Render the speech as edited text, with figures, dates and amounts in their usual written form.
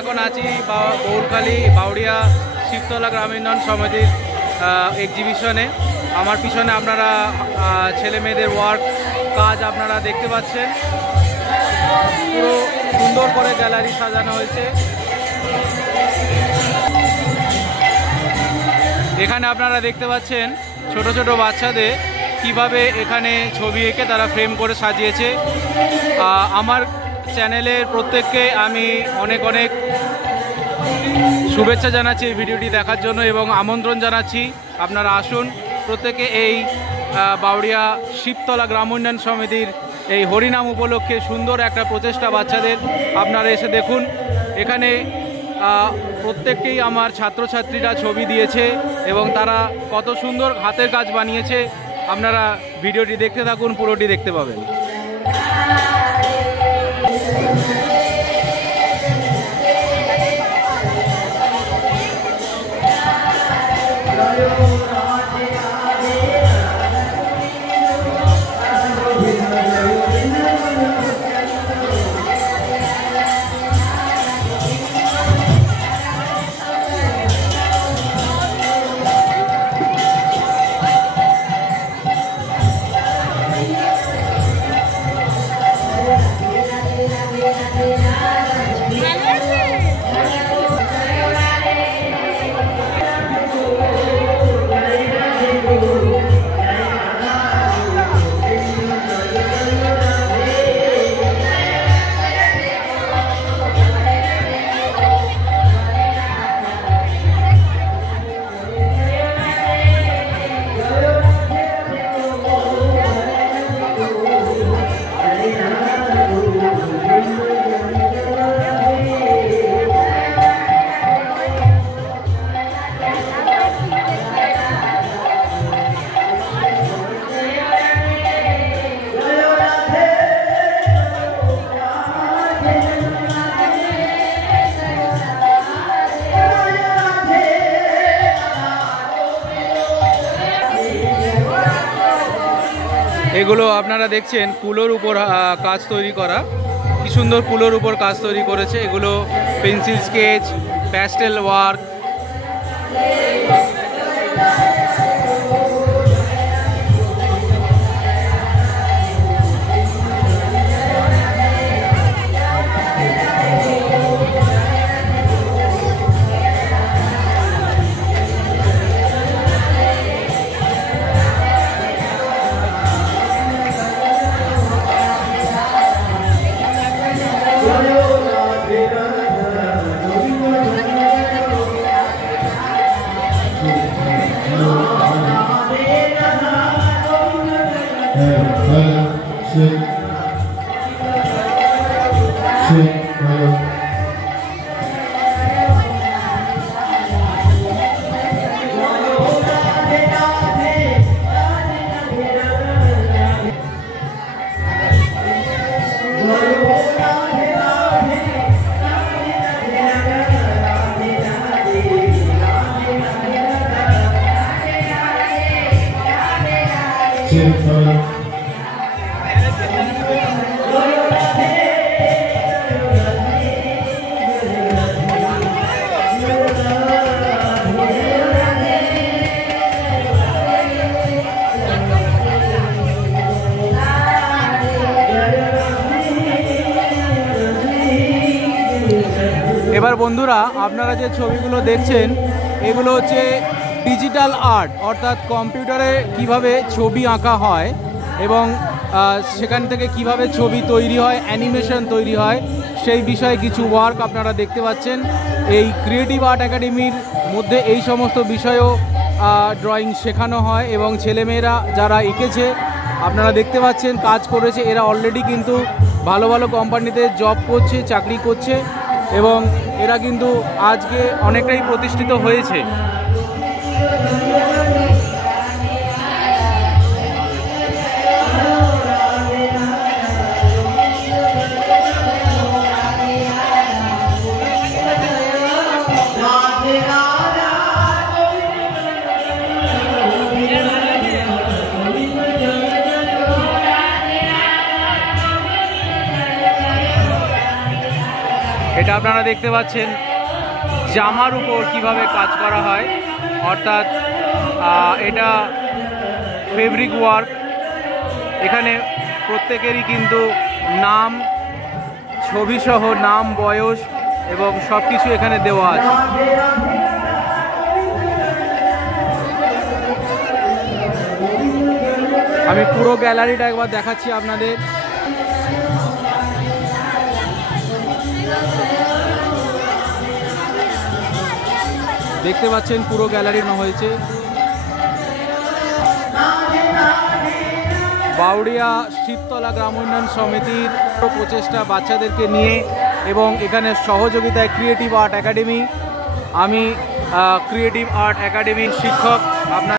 এখন আছি গৌরখালী বাউড়িয়া শিবতলা গ্রামোন্নয়ন সমিতির এক্সিবিশনে। আমার পিছনে আপনারা ছেলে মেয়েদের ওয়ার্ক কাজ আপনারা দেখতে পাচ্ছেন। পুরো সুন্দর করে গ্যালারি সাজানো হয়েছে। এখানে আপনারা দেখতে পাচ্ছেন ছোট ছোট বাচ্চাদের কিভাবে এখানে ছবি এঁকে তারা ফ্রেম করে সাজিয়েছে। আমার চ্যানেলের প্রত্যেককে আমি অনেক অনেক শুভেচ্ছা জানাচ্ছি এই ভিডিওটি দেখার জন্য এবং আমন্ত্রণ জানাচ্ছি আপনারা আসুন প্রত্যেকে এই বাউড়িয়া শিবতলা গ্রাম উন্নয়ন সমিতির এই হরিনাম উপলক্ষে সুন্দর একটা প্রচেষ্টা বাচ্চাদের আপনারা এসে দেখুন। এখানে প্রত্যেককেই আমার ছাত্রছাত্রীরা ছবি দিয়েছে এবং তারা কত সুন্দর হাতের কাজ বানিয়েছে। আপনারা ভিডিওটি দেখতে থাকুন, পুরোটি দেখতে পাবেন। এগুলো আপনারা দেখছেন কুলোর উপর কাজ তৈরি করা। কি সুন্দর কুলোর উপর কাজ তৈরি করেছে। এগুলো পেন্সিল স্কেচ, প্যাস্টেল ওয়ার্ক। এবার বন্ধুরা আপনারা যে ছবিগুলো দেখছেন এগুলো হচ্ছে ডিজিটাল আর্ট, অর্থাৎ কম্পিউটারে কিভাবে ছবি আঁকা হয় এবং সেখান থেকে কিভাবে ছবি তৈরি হয়, অ্যানিমেশন তৈরি হয়, সেই বিষয়ে কিছু ওয়ার্ক আপনারা দেখতে পাচ্ছেন। এই ক্রিয়েটিভ আর্ট একাডেমির মধ্যে এই সমস্ত বিষয়েও ড্রয়িং শেখানো হয় এবং ছেলেমেয়েরা যারা এঁকেছে আপনারা দেখতে পাচ্ছেন কাজ করেছে। এরা অলরেডি কিন্তু ভালো ভালো কোম্পানিতে জব করছে, চাকরি করছে এবং এরা কিন্তু আজকে অনেকটাই প্রতিষ্ঠিত হয়েছে। এটা আপনারা দেখতে পাচ্ছেন জামার উপর কিভাবে কাজ করা হয়, অর্থাৎ এটা ফেব্রিক ওয়ার্ক। এখানে প্রত্যেকেরই কিন্তু নাম, ছবিসহ নাম, বয়স এবং সব কিছু এখানে দেওয়া আছে। আমি পুরো গ্যালারিটা একবার দেখাচ্ছি আপনাদের। দেখতে পাচ্ছেন পুরো গ্যালারি হয়েছে। বাউড়িয়া শিবতলা গ্রাম উন্নয়ন সমিতির প্রচেষ্টা, বাচ্চাদেরকে নিয়ে এবং এখানে সহযোগিতায় ক্রিয়েটিভ আর্ট একাডেমি। আমি ক্রিয়েটিভ আর্ট একাডেমির শিক্ষক। আপনার